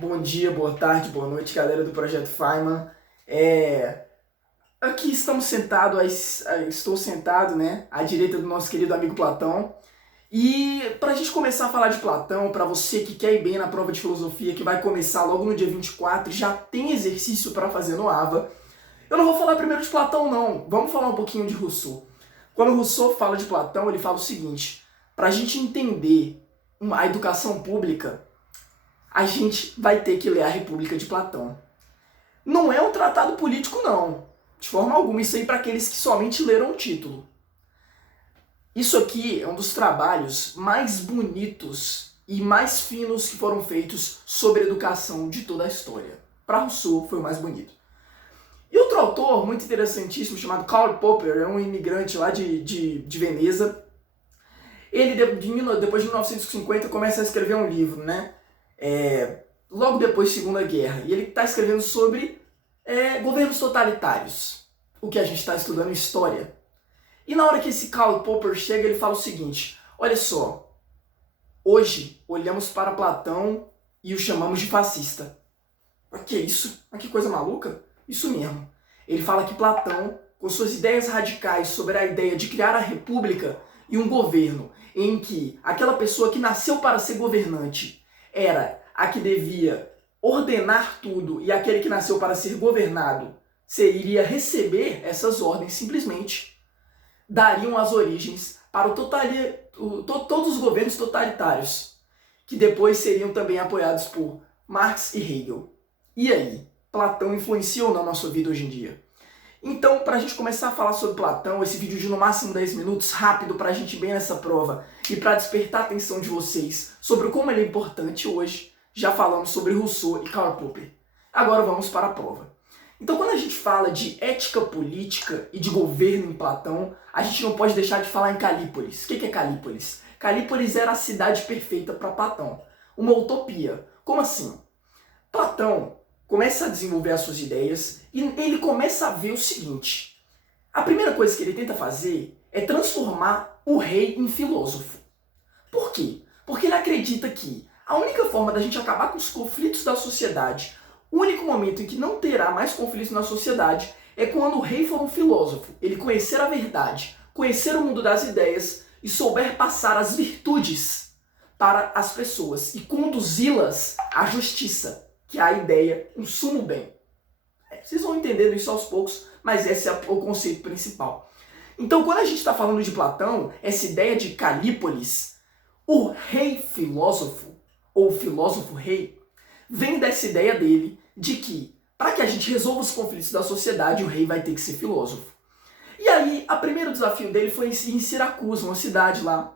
Bom dia, boa tarde, boa noite, galera do Projeto Feynman. Aqui estamos sentados, estou sentado, né, à direita do nosso querido amigo Platão. E para a gente começar a falar de Platão, para você que quer ir bem na prova de filosofia, que vai começar logo no dia 24, já tem exercício para fazer no AVA. Eu não vou falar primeiro de Platão, não. Vamos falar um pouquinho de Rousseau. Quando Rousseau fala de Platão, ele fala o seguinte: para a gente entender a educação pública, a gente vai ter que ler a República de Platão. Não é um tratado político, não. De forma alguma, isso aí para aqueles que somente leram o título. Isso aqui é um dos trabalhos mais bonitos e mais finos que foram feitos sobre educação de toda a história. Para Rousseau foi o mais bonito. E outro autor muito interessantíssimo chamado Karl Popper, é um imigrante lá de Veneza. Ele, depois de 1950, começa a escrever um livro, né? Logo depois da Segunda Guerra. E ele está escrevendo sobre governos totalitários, o que a gente está estudando em história. E na hora que esse Karl Popper chega, ele fala o seguinte: olha só, hoje olhamos para Platão e o chamamos de fascista. Mas que isso? Mas que coisa maluca? Isso mesmo. Ele fala que Platão, com suas ideias radicais sobre a ideia de criar a república e um governo em que aquela pessoa que nasceu para ser governante era a que devia ordenar tudo e aquele que nasceu para ser governado iria receber essas ordens, simplesmente dariam as origens para todos os governos totalitários, que depois seriam também apoiados por Marx e Hegel. E aí, Platão influencia ou não na nossa vida hoje em dia? Então, para a gente começar a falar sobre Platão, esse vídeo de no máximo 10 minutos, rápido, para a gente ir bem nessa prova, e para despertar a atenção de vocês sobre como ele é importante hoje, já falamos sobre Rousseau e Karl Popper. Agora vamos para a prova. Então, quando a gente fala de ética política e de governo em Platão, a gente não pode deixar de falar em Calípolis. O que é Calípolis? Calípolis era a cidade perfeita para Platão, uma utopia. Como assim? Platão começa a desenvolver as suas ideias e ele começa a ver o seguinte: a primeira coisa que ele tenta fazer é transformar o rei em filósofo. Por quê? Porque ele acredita que a única forma da gente acabar com os conflitos da sociedade, o único momento em que não terá mais conflitos na sociedade, é quando o rei for um filósofo, ele conhecer a verdade, conhecer o mundo das ideias e souber passar as virtudes para as pessoas e conduzi-las à justiça, que é a ideia, um sumo bem. Vocês vão entendendo isso aos poucos, mas esse é o conceito principal. Então, quando a gente está falando de Platão, essa ideia de Calípolis, o rei filósofo, ou filósofo rei, vem dessa ideia dele de que, para que a gente resolva os conflitos da sociedade, o rei vai ter que ser filósofo. E aí, o primeiro desafio dele foi em Siracusa, uma cidade lá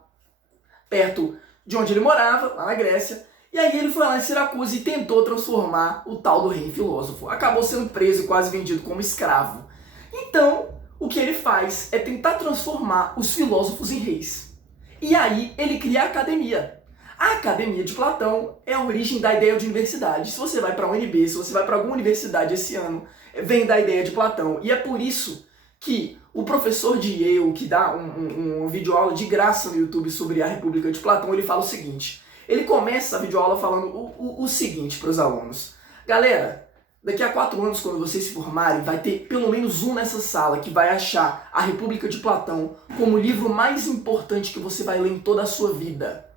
perto de onde ele morava, lá na Grécia. E aí ele foi lá em Siracusa e tentou transformar o tal do rei em filósofo. Acabou sendo preso e quase vendido como escravo. Então, o que ele faz é tentar transformar os filósofos em reis. E aí ele cria a academia. A Academia de Platão é a origem da ideia de universidade. Se você vai para a UNB, se você vai para alguma universidade esse ano, vem da ideia de Platão. E é por isso que o professor de Yale, que dá um videoaula de graça no YouTube sobre a República de Platão, ele fala o seguinte: ele começa a videoaula falando o seguinte para os alunos: galera, daqui a 4 anos, quando vocês se formarem, vai ter pelo menos um nessa sala que vai achar a República de Platão como o livro mais importante que você vai ler em toda a sua vida.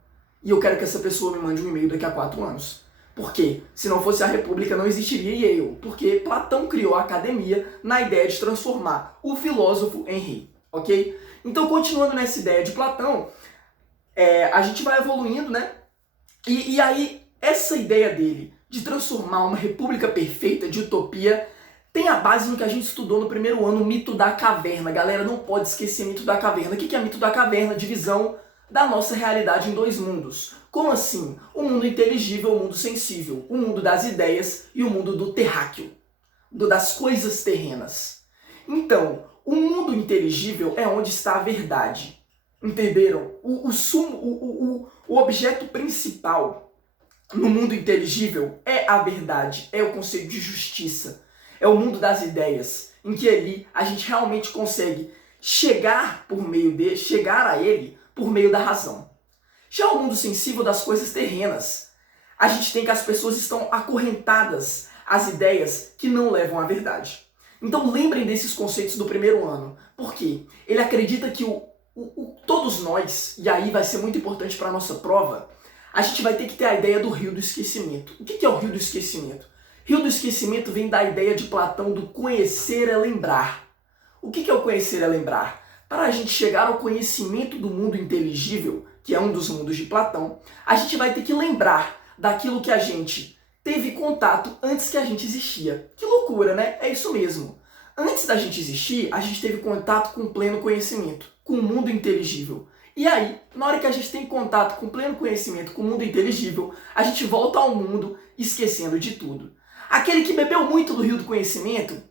E eu quero que essa pessoa me mande um e-mail daqui a 4 anos. Por quê? Se não fosse a República, não existiria Yale. Porque Platão criou a academia na ideia de transformar o filósofo em rei. Ok? Então, continuando nessa ideia de Platão, a gente vai evoluindo, né? E aí, essa ideia dele de transformar uma república perfeita, de utopia, tem a base no que a gente estudou no primeiro ano, o mito da caverna. Galera, não pode esquecer o mito da caverna. O que é o mito da caverna? Divisão da nossa realidade em 2 mundos. Como assim? O mundo inteligível, o mundo sensível, o mundo das ideias e o mundo do terráqueo, das coisas terrenas. Então, o mundo inteligível é onde está a verdade. Entenderam? O objeto principal no mundo inteligível é a verdade, é o conceito de justiça, é o mundo das ideias, em que ali a gente realmente consegue chegar a ele por meio da razão. Já o mundo sensível das coisas terrenas, a gente tem que as pessoas estão acorrentadas às ideias que não levam à verdade. Então lembrem desses conceitos do primeiro ano. Por quê? Ele acredita que todos nós, e aí vai ser muito importante para a nossa prova, a gente vai ter que ter a ideia do rio do esquecimento. O que é o rio do esquecimento? Rio do esquecimento vem da ideia de Platão do conhecer é lembrar. O que é o conhecer é lembrar? Para a gente chegar ao conhecimento do mundo inteligível, que é um dos mundos de Platão, a gente vai ter que lembrar daquilo que a gente teve contato antes que a gente existia. Que loucura, né? É isso mesmo. Antes da gente existir, a gente teve contato com pleno conhecimento, com o mundo inteligível. E aí, na hora que a gente tem contato com pleno conhecimento, com o mundo inteligível, a gente volta ao mundo esquecendo de tudo. Aquele que bebeu muito do rio do conhecimento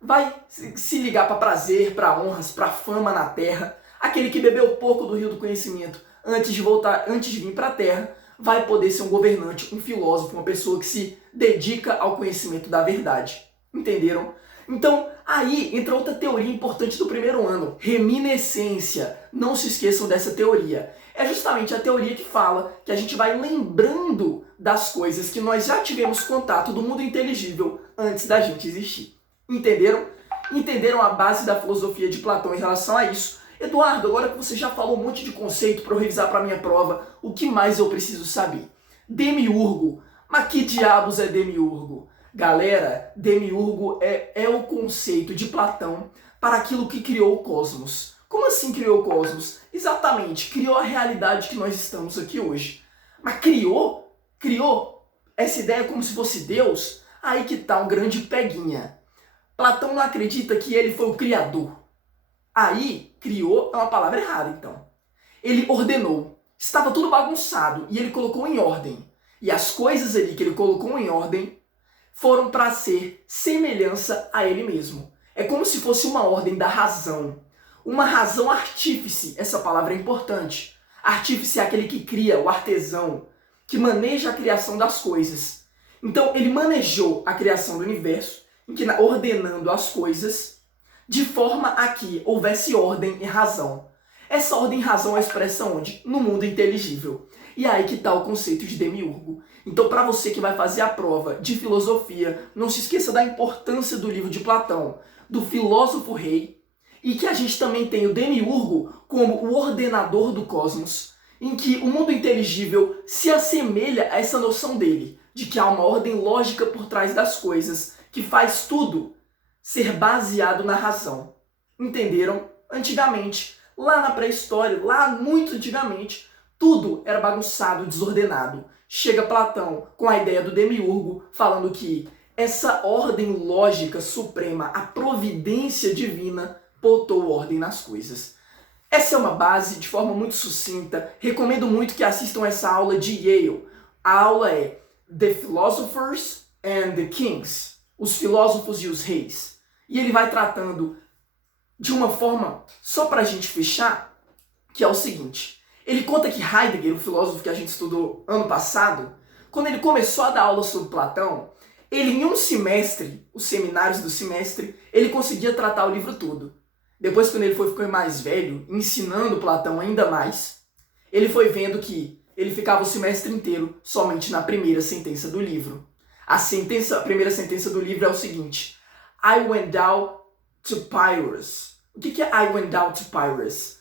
vai se ligar para prazer, para honras, para fama na terra. Aquele que bebeu pouco do rio do conhecimento antes de vir para a terra, vai poder ser um governante, um filósofo, uma pessoa que se dedica ao conhecimento da verdade. Entenderam? Então, aí entra outra teoria importante do primeiro ano, reminiscência. Não se esqueçam dessa teoria. É justamente a teoria que fala que a gente vai lembrando das coisas que nós já tivemos contato do mundo inteligível antes da gente existir. Entenderam? Entenderam a base da filosofia de Platão em relação a isso? Eduardo, agora que você já falou um monte de conceito para eu revisar para a minha prova, o que mais eu preciso saber? Demiurgo. Mas que diabos é demiurgo? Galera, demiurgo é o conceito de Platão para aquilo que criou o cosmos. Como assim criou o cosmos? Exatamente, criou a realidade que nós estamos aqui hoje. Mas criou essa ideia como se fosse Deus? Aí que tá um grande peguinha. Platão não acredita que ele foi o criador. Aí, criou é uma palavra errada, então. Ele ordenou. Estava tudo bagunçado e ele colocou em ordem. E as coisas ali que ele colocou em ordem foram para ser semelhança a ele mesmo. É como se fosse uma ordem da razão. Uma razão artífice, essa palavra é importante. Artífice é aquele que cria, o artesão, que maneja a criação das coisas. Então, ele manejou a criação do universo, ordenando as coisas, de forma a que houvesse ordem e razão. Essa ordem e razão é expressa onde? No mundo inteligível. E aí que está o conceito de demiurgo. Então, para você que vai fazer a prova de filosofia, não se esqueça da importância do livro de Platão, do filósofo rei, e que a gente também tem o demiurgo como o ordenador do cosmos, em que o mundo inteligível se assemelha a essa noção dele, de que há uma ordem lógica por trás das coisas, que faz tudo ser baseado na razão. Entenderam? Antigamente, lá na pré-história, lá muito antigamente, tudo era bagunçado, desordenado. Chega Platão com a ideia do demiurgo, falando que essa ordem lógica suprema, a providência divina, botou ordem nas coisas. Essa é uma base de forma muito sucinta. Recomendo muito que assistam essa aula de Yale. A aula é The Philosophers and the Kings, os filósofos e os reis. E ele vai tratando de uma forma, só para a gente fechar, que é o seguinte. Ele conta que Heidegger, o filósofo que a gente estudou ano passado, quando ele começou a dar aula sobre Platão, ele em um semestre, os seminários do semestre, ele conseguia tratar o livro todo. Depois, quando ele foi ficando mais velho, ensinando Platão ainda mais, ele foi vendo que ele ficava o semestre inteiro somente na primeira sentença do livro. A primeira sentença do livro é o seguinte: I went down to Pyrrhus. O que é I went down to Pyrrhus?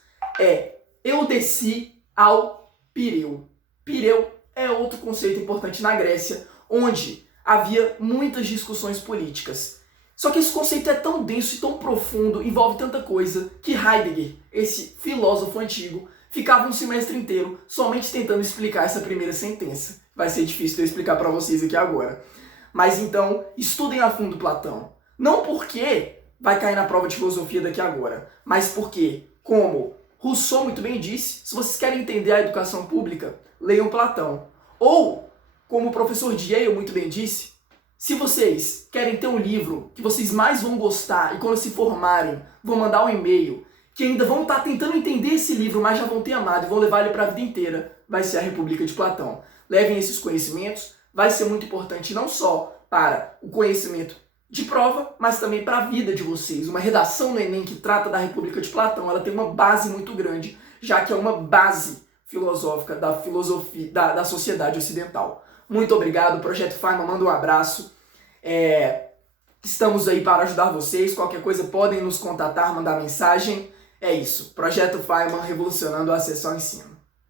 Eu desci ao Pireu. Pireu é outro conceito importante na Grécia, onde havia muitas discussões políticas. Só que esse conceito é tão denso e tão profundo, envolve tanta coisa, que Heidegger, esse filósofo antigo, ficava um semestre inteiro somente tentando explicar essa primeira sentença. Vai ser difícil de eu explicar para vocês aqui agora. Mas então, estudem a fundo Platão. Não porque vai cair na prova de filosofia daqui agora, mas porque, como Rousseau muito bem disse, se vocês querem entender a educação pública, leiam Platão. Ou, como o professor de Yale muito bem disse, se vocês querem ter um livro que vocês mais vão gostar e quando se formarem vão mandar um e-mail, que ainda vão estar tentando entender esse livro, mas já vão ter amado e vão levar ele para a vida inteira, vai ser a República de Platão. Levem esses conhecimentos, vai ser muito importante não só para o conhecimento de prova, mas também para a vida de vocês. Uma redação no Enem que trata da República de Platão, ela tem uma base muito grande, já que é uma base filosófica da filosofia da sociedade ocidental. Muito obrigado, Projeto Feynman manda um abraço. Estamos aí para ajudar vocês, qualquer coisa podem nos contatar, mandar mensagem. É isso, Projeto Feynman revolucionando a acesso ao ensino.